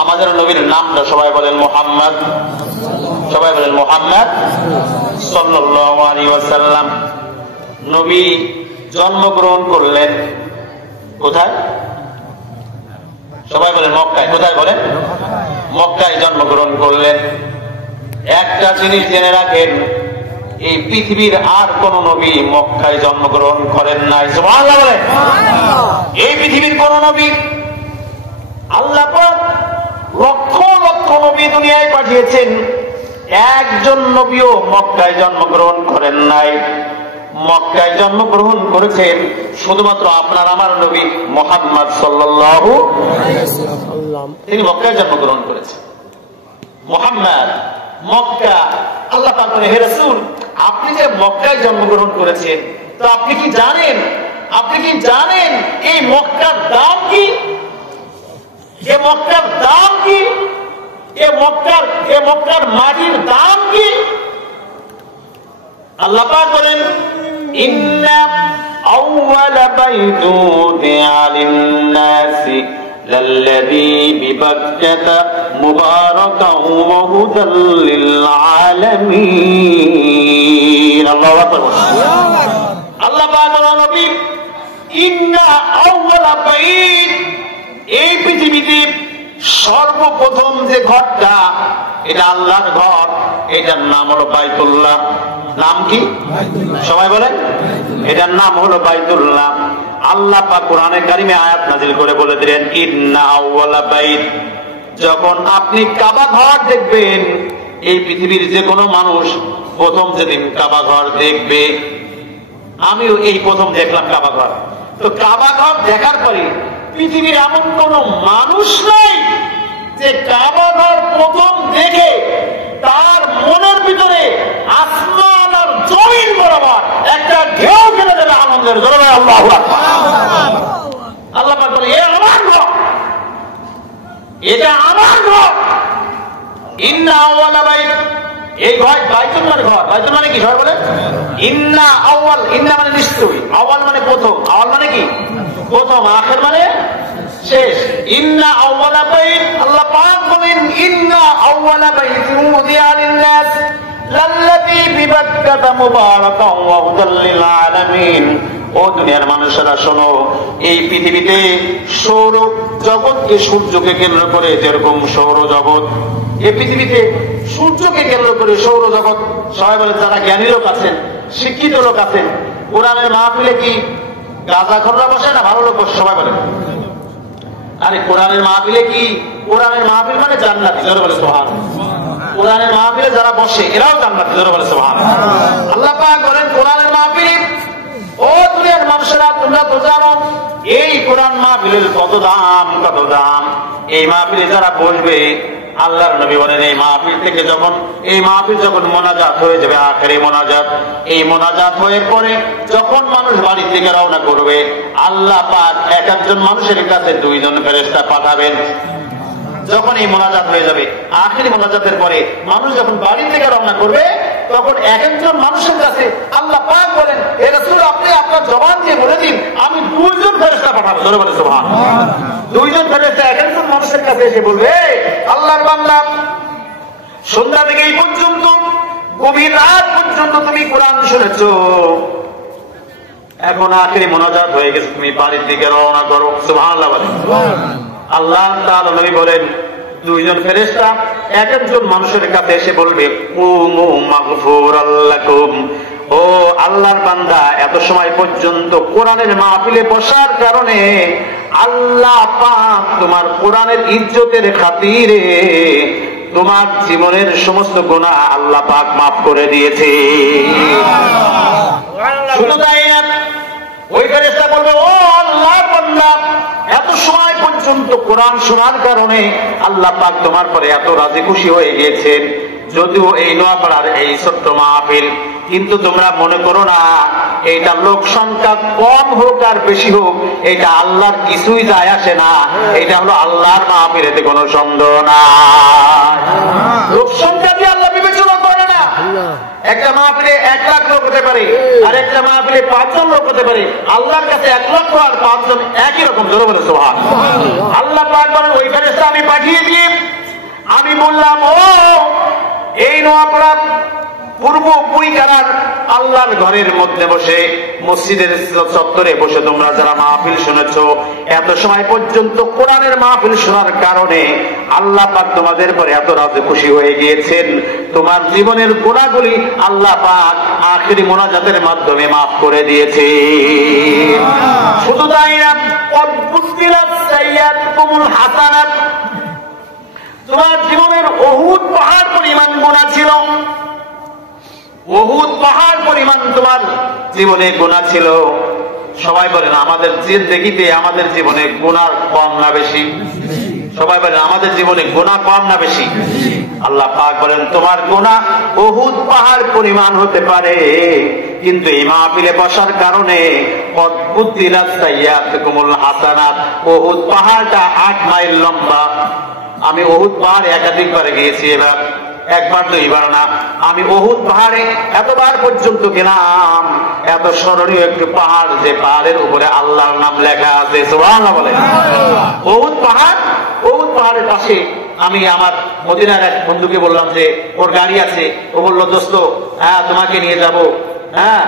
আমাদের নবীর নামটা সবাই বলেন মুহাম্মদ, সবাই বলেন মুহাম্মদ সাল্লাল্লাহু আলাইহি ওয়াসাল্লাম। নবী জন্মগ্রহণ করলেন কোথায়? সবাই বলেন মক্কায়। কোথায় বলেন? মক্কায় জন্মগ্রহণ করলেন। একটা জিনিস জেনে রাখেন, এই পৃথিবীর আর কোন নবী মক্কায় জন্মগ্রহণ করেন নাই। সুবহানাল্লাহ বলেন। এই পৃথিবীর কোন নবী, আল্লাহ পাক লক্ষ লক্ষ নবী দুনিয়ায় পাঠিয়েছেন, একজন নবীও মক্কায় জন্মগ্রহণ করেন নাই। মক্কায় জন্মগ্রহণ করেছেন শুধুমাত্র আপনার আমার নবী মুহাম্মদ সাল্লাল্লাহু আলাইহি ওয়াসাল্লাম। তিনি মক্কায় জন্মগ্রহণ করেছেন। মুহাম্মদ মক্কা, আল্লাহ পাক বলেন হে রাসূল, আপনি যে মক্কায় জন্মগ্রহণ করেছেন, তো আপনি কি জানেন, আপনি কি জানেন এই মক্কার দাম কি? এ মক্কার দাম কি? এ মক্কার মাটির দাম কি? আল্লাহ পাক বলেন ইন্না আউওয়ালা বাইতু উদিআ লিন-নাসি লাল্লাযী বিবাক্কাতা মুবারাকান ওয়া হুদাল লিল-আলামিন। আল্লাহু আকবার। আল্লাহ পাক বলেন নবী ইন্না আউওয়ালা বাইত, এই পৃথিবীতে সর্বপ্রথম যে ঘরটা, এটা আল্লাহর ঘর, এটার নাম হলো বাইতুল্লাহ। নাম কি? সবাই বলেন। এটার নাম হলো বাইতুল্লাহ। আল্লাহ পাক কোরআনে কারিমে আয়াত নাযিল করে বলে দিলেন ইন্না আউওয়ালা বাইত। যখন আপনি কাবা ঘর দেখবেন, এই পৃথিবীর যে কোনো মানুষ প্রথম যেদিন কাবা ঘর দেখবে, আমিও এই প্রথম দেখলাম কাবা ঘর, তো কাবা ঘর দেখার পরে পৃথিবীর এমন কোন মানুষ নাই যে কাবা ঘর প্রথম দেখে তার মনের ভিতরে আসমান আর জমিন বরাবর একটা ঢেউ ফেলে দেবে আনন্দের। জোরে আল্লাহু আকবার। আল্লাহ পাক বলে এ আমার ঘর, এটা আমার ঘর। ইন্না আউওয়ালা বাইত, এই ঘর বাইতুল্লাহর ঘর। বাইতুল মানে কি সবাই বলে? ইন্না আউয়াল, ইন্না মানে নিশ্চয়ই, আউয়াল মানে প্রথম, আউয়াল মানে কি প্রথম, আখির মানে শেষ। ইন্না আউওয়ালা বাইত, আল্লাহ পাক বলেন ইন্না আউওয়ালা বাইতিন উদিআ লিন-নাস লাল্লাযী বিবাক্কাতা মুবারাকান ওয়া হুদাল লিল-আলামিন। ও দুনিয়ার মানুষেরা শোনো, এই পৃথিবীতে সৌর জগৎকে, সূর্যকে কেন্দ্র করে যেরকম সৌরজগৎ, এই পৃথিবীতে সূর্যকে কেন্দ্র করে সৌরজগৎ। সবাই বলে যারা জ্ঞানী লোক আছেন, শিক্ষিত লোক আছেন, কোরআনের মাহফিলে কি গাঁজাখোররা বসে না ভালো লোক বসে? সবাই বলে আরে কোরআনের মাহফিলে কি, কোরআনের মাহফিল মানে জান্নাত। জোরে বলে সুবহানাল্লাহ। কোরআনের মাহফিলে যারা বসে এরাও জান্নাত। জোরে বলে সুবহানাল্লাহ। আল্লাহ পাক বলেন কোরআনের মাহফিলে, ও দুনিয়ার মানুষেরা তোমরা তো জানো এই কোরআন মাহফিলের কত দাম, কত দাম। এই মাহফিলে যারা বসবে, আল্লাহর নবী বলেন এই মাহফিল থেকে যখন, এই মাহফিল যখন মোনাজাত হয়ে যাবে, আখেরি মোনাজাত, এই মোনাজাত হয়ে পরে যখন মানুষ বাড়ির থেকে রওনা করবে, আল্লাহ পাক এক একজন মানুষের কাছে দুইজন ফেরেশতা পাঠাবেন। যখন এই মোনাজাত হয়ে যাবে, আখেরি মোনাজাতের পরে মানুষ যখন বাড়ি থেকে রওনা করবে, তখন এক একজন মানুষের কাছে আল্লাহ পাক বলেন হে রাসূল, আপনি আপনার জবান দিয়ে বলে দিন আমি দুইজন ফেরেশতা পাঠাবো। জোরে বলে সুবহানাল্লাহ। দুইজন ফেরেশতা এক একজন মানুষের কাছে এসে বলবে আল্লাহর বান্দা, সন্ধ্যা থেকে এই পর্যন্ত, গভীর রাত পর্যন্ত তুমি কোরআন শুনেছো, এখন আখেরি মোনাজাত হয়ে গেছে, তুমি বাড়ির দিকে রওনা করো। সুবহানাল্লাহ বলেন। আল্লাহ তাআলা নবী বলেন দুইজন ফেরেশতা এক একজন মানুষের কাছে এসে বলবে কুমু মাগফুরাল লাকুম, ও আল্লাহর বান্দা, এত সময় পর্যন্ত কোরআনের মাহফিলে বসার কারণে আল্লাহ পাক তোমার কোরআনের ইজ্জতের খাতিরে তোমার জীবনের সমস্ত গুনাহ আল্লাহ পাক মাফ করে দিয়েছে। শুধু তাই না, ওই ফেরেশতা বলবে ও আল্লাহর বান্দা, এত সময় পর্যন্ত কোরআন শোনার কারণে আল্লাহ পাক তোমার পরে এত রাজি খুশি হয়ে গিয়েছেন। যদিও এই নোয়াপাড়ার এই ছোট্ট মাহফিল, কিন্তু তোমরা মনে করো না এটা লোক সংখ্যা কম হোক আর বেশি হোক, এটা আল্লাহর কিছুই যায় আসে না। এটা হলো আল্লাহর মাহফিল, এতে কোনো সন্দেহ নাই। লোক সংখ্যা দিয়ে আল্লাহ বিবেচনা করে না। একটা মাহফিলে 1 লাখ লোক হতে পারে, আর একটা মাহফিলে 5 জন লোক হতে পারে। আল্লাহর কাছে 1 লক্ষ আর 5 জন একই রকম। জোরে বলে সুবহানাল্লাহ। আল্লাহ পাক বলেন ওই ফেরেশতা আমি পাঠিয়ে দিয়ে আমি বললাম, ও এই নোয়াপাড়া পূর্ব কুইকারার আল্লাহর ঘরের মধ্যে বসে, মসজিদের চত্বরে বসে তোমরা যারা মাহফিল শুনেছ, এত সময় পর্যন্ত কোরআনের মাহফিল শোনার কারণে আল্লাহ পাক তোমাদের পরে এত রাজে খুশি হয়ে গিয়েছেন। তোমার জীবনের গুনাহগুলি আল্লাহ পাক আখিরি মোনাজাতের মাধ্যমে মাফ করে দিয়েছে। শুধু তাই না, অদ্ভুতিলাত সাইয়াতুকুমুল হাসানাত, তোমার জীবনের উহুদ পাহাড় পরিমাণ গুনাহ ছিল, উহুদ পাহাড় পরিমাণ তোমার জীবনে গুনাহ ছিল। সবাই বলেন আমাদের জিন্দেগিতে আমাদের জীবনে গুনাহ কম না বেশি? সবাই বলেন আমাদের জীবনে গুনাহ কম না বেশি? আল্লাহ পাক বলেন তোমার গুনাহ উহুদ পাহাড় পরিমাণ হতে পারে, কিন্তু এই মাহফিলে বসার কারণে অদ্ভুতিলাত সাইয়াতুকুমুল হাসানাত, উহুদ পাহাড়টা 8 মাইল লম্বা। আমি উহুদ পাহাড়ে একাধিকবার গিয়েছি, এবার একবার দুইবার না, আমি উহুদ পাহাড়ে এতবার পর্যন্ত গেলাম। এত স্মরণীয় একটি পাহাড়, যে পাহাড়ের উপরে আল্লাহর নাম লেখা আছে। সুবহানাল্লাহ বলে। উহুদ পাহাড়, উহুদ পাহাড়ের পাশে আমি আমার মদিনার এক বন্ধুকে বললাম যে ওর গাড়ি আছে, ও বললো দোস্ত হ্যাঁ তোমাকে নিয়ে যাব, হ্যাঁ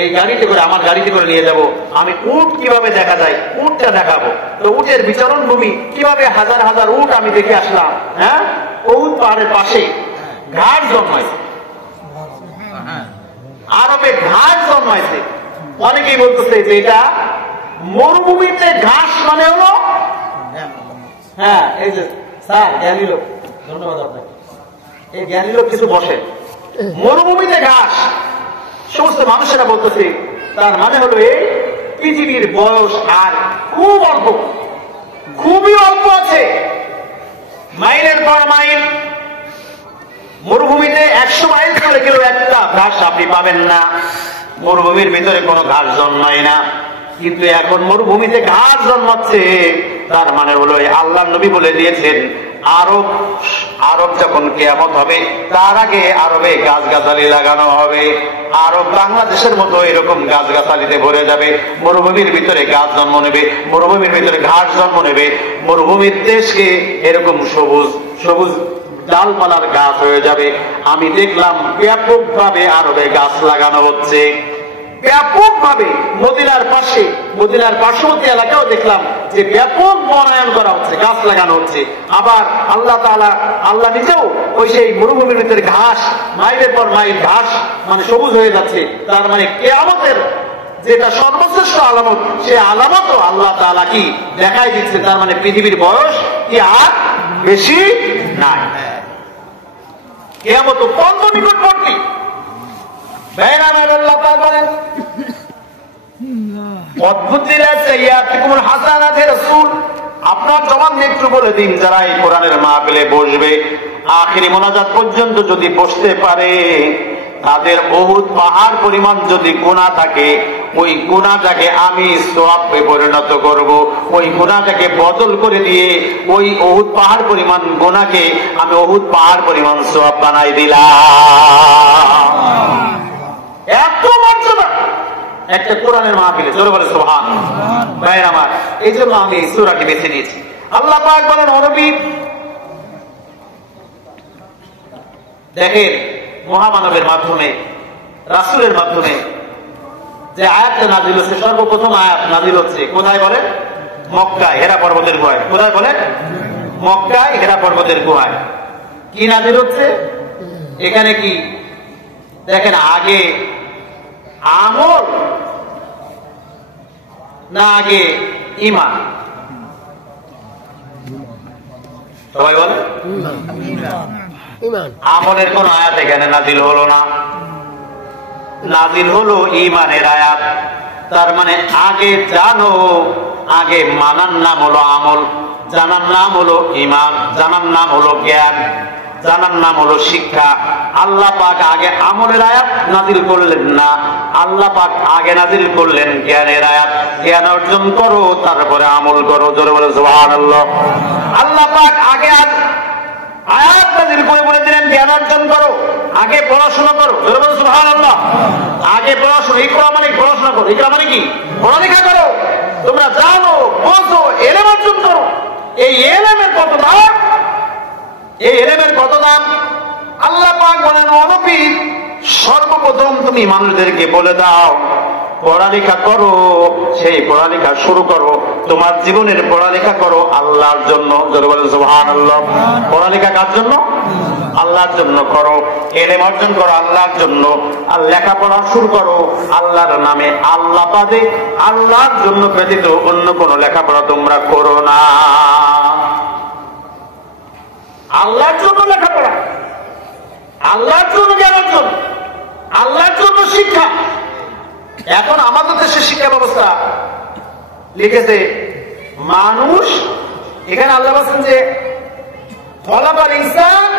এই গাড়িতে করে, আমার গাড়িতে করে নিয়ে যাব। আমি উট কিভাবে দেখা যায় উটটা দেখাবো। তো উটের বিচরণ ভূমি কিভাবে হাজার হাজার উট আমি দেখে আসলাম। হ্যাঁ, উহুদ পাহাড়ের পাশে ঘাট জন্মাইছে, আরবে ঘাট জন্মাইছে। অনেকেই বলতেছে যে এটা মরুভূমিতে ঘাস মানে হলো, হ্যাঁ এই যে স্যার জ্ঞানী লোক, ধন্যবাদ আপনাকে, এই জ্ঞানী লোক কিছু বসে মরুভূমিতে ঘাস। সমস্ত মানুষেরা বলতেছে তার মানে হলো এই পৃথিবীর বয়স আর খুব অল্প, খুবই অল্প আছে, মাইলের পর মাইল। মরুভূমিতে 100 মাইল চলে গেলেও একটা ঘাস আপনি পাবেন না, মরুভূমির ভিতরে কোনো ঘাস জন্মায় না। কিন্তু এখন মরুভূমিতে ঘাস জন্মাচ্ছে, তার মানে হলো আল্লাহর নবী বলে দিয়েছেন আরব যখন কিয়ামত হবে তার আগে আরবে গাছগাছালি লাগানো হবে। আরব বাংলাদেশের মতো এরকম গাছগাছালিতে ভরে যাবে, মরুভূমির ভিতরে গাছ জন্ম নেবে, মরুভূমির ভিতরে ঘাস জন্ম নেবে, মরুভূমির দেশকে এরকম সবুজ সবুজ ডালপালার গাছ হয়ে যাবে। আমি দেখলাম ব্যাপকভাবে আরবে গাছ লাগানো হচ্ছে, ব্যাপকভাবে। মদিনার পাশে, মদিনার পার্শ্ববর্তী এলাকাও দেখলাম যে ব্যাপক বনায়ন করা হচ্ছে, গাছ লাগানো হচ্ছে। আবার আল্লাহ তাআলা, আল্লাহ নিজেও ওই সেই মরুভূমির ভিতরে ঘাস, মাইলের পর মাইল ঘাস মানে সবুজ হয়ে যাচ্ছে। তার মানে কিয়ামতের যেটা সর্বশ্রেষ্ঠ আলামত, সে আলামতও আল্লাহ তাআলা কি দেখাই দিচ্ছে। তার মানে পৃথিবীর বয়স কি আর বেশি নাই, কিয়ামত অত্যন্ত নিকটবর্তী। আপনার জবান একটু বলে দিন, যারা এই কোরআনের মাহফিলে বসবে আখিরি মোনাজাত পর্যন্ত যদি বসতে পারে, তাদের উহুদ পাহাড় পরিমাণ যদি গুনাহ থাকে, ওই গুনাহটাকে আমি সওয়াবে পরিণত করব। ওই গুনাহটাকে বদল করে দিয়ে ওই উহুদ পাহাড় পরিমাণ গুনাহকে আমি উহুদ পাহাড় পরিমাণ সওয়াব বানাই দিলাম। এত মর্যাদা একটা কোরআনের মাহফিলে। জোরে বলে সুবহানাল্লাহ। ভাইরা আমার, এই জন্য আমি এই সূরাটি বেছে নিয়েছি। আল্লাহ পাক বলেন, ও নবী দেখেন মহামানবের মাধ্যমে, রাসূলের মাধ্যমে যে আয়াতটা নাযিল হচ্ছে, সর্বপ্রথম আয়াত নাযিল হচ্ছে কোথায় বলেন? মক্কায়, হেরা পর্বতের গুহায়। কোথায় বলেন? মক্কায়, হেরা পর্বতের গুহায়। কি নাযিল হচ্ছে এখানে? কি দেখেন, আগে আমল না আগে ঈমান? সবাই বলে আমলের কোন আয়াত এখানে নাযিল হলো না, নাযিল হলো ঈমানের আয়াত। তার মানে আগে জানো, আগে মানার নাম হলো আমল, জানার নাম হলো ঈমান, জানার নাম হলো জ্ঞান, জানার নাম হলো শিক্ষা। আল্লাহ পাক আগে আমলের আয়াত নাযিল করলেন না, আল্লাহ পাক আগে নাযিল করলেন জ্ঞানের আয়াত। জ্ঞান অর্জন করো, তারপরে আমল করো। জোরে বলে সুবহানাল্লাহ। আল্লাহ পাক আগে আয়াত নাযিল করে বলে দিলেন জ্ঞান জ্ঞান অর্জন করো, আগে পড়াশোনা করো। সুবহানাল্লাহ। আগে পড়াশোনা, ইকরা মানে পড়াশোনা করো। ইকরা মানে কি? পড়ালেখা করো। তোমরা জানো, বোঝো, ইলম অর্জন করো। এই ইলমের কত দাম! এই ইলমের কত দাম! আল্লাহ পাক বলেন, ও নবী, সর্বপ্রথম তুমি মানুষদেরকে বলে দাও পড়ালেখা করো। সেই পড়ালেখা শুরু করো, তোমার জীবনের পড়ালেখা করো আল্লাহর জন্য। জোরে বলেন সুবহানাল্লাহ। পড়ালেখা কার জন্য? আল্লাহর জন্য করো। ইলম অর্জন করো আল্লাহর জন্য। আর লেখাপড়া শুরু করো আল্লাহর নামে। আল্লাহ বাদে, আল্লাহর জন্য ব্যতীত অন্য কোন লেখাপড়া তোমরা করো না। আল্লাহর জন্য লেখাপড়া, আল্লাহর জন্য জ্ঞান অর্জন, আল্লাহর জন্য শিক্ষা। এখন আমাদের দেশের শিক্ষা ব্যবস্থা লিখেছে মানুষ, এখানে আল্লাহ বলছেন যে খলাকাল ইনসান,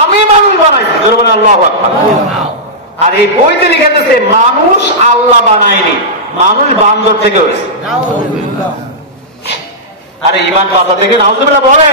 আমি মানুষ বানাইছি। আল্লাহু আকবার। আর এই বইতে লিখেছে মানুষ আল্লাহ বানায়নি, মানুষ বান্দর থেকে হয়েছে। আরে ইমান কথা থেকে নাউজুবিল্লাহ বলে।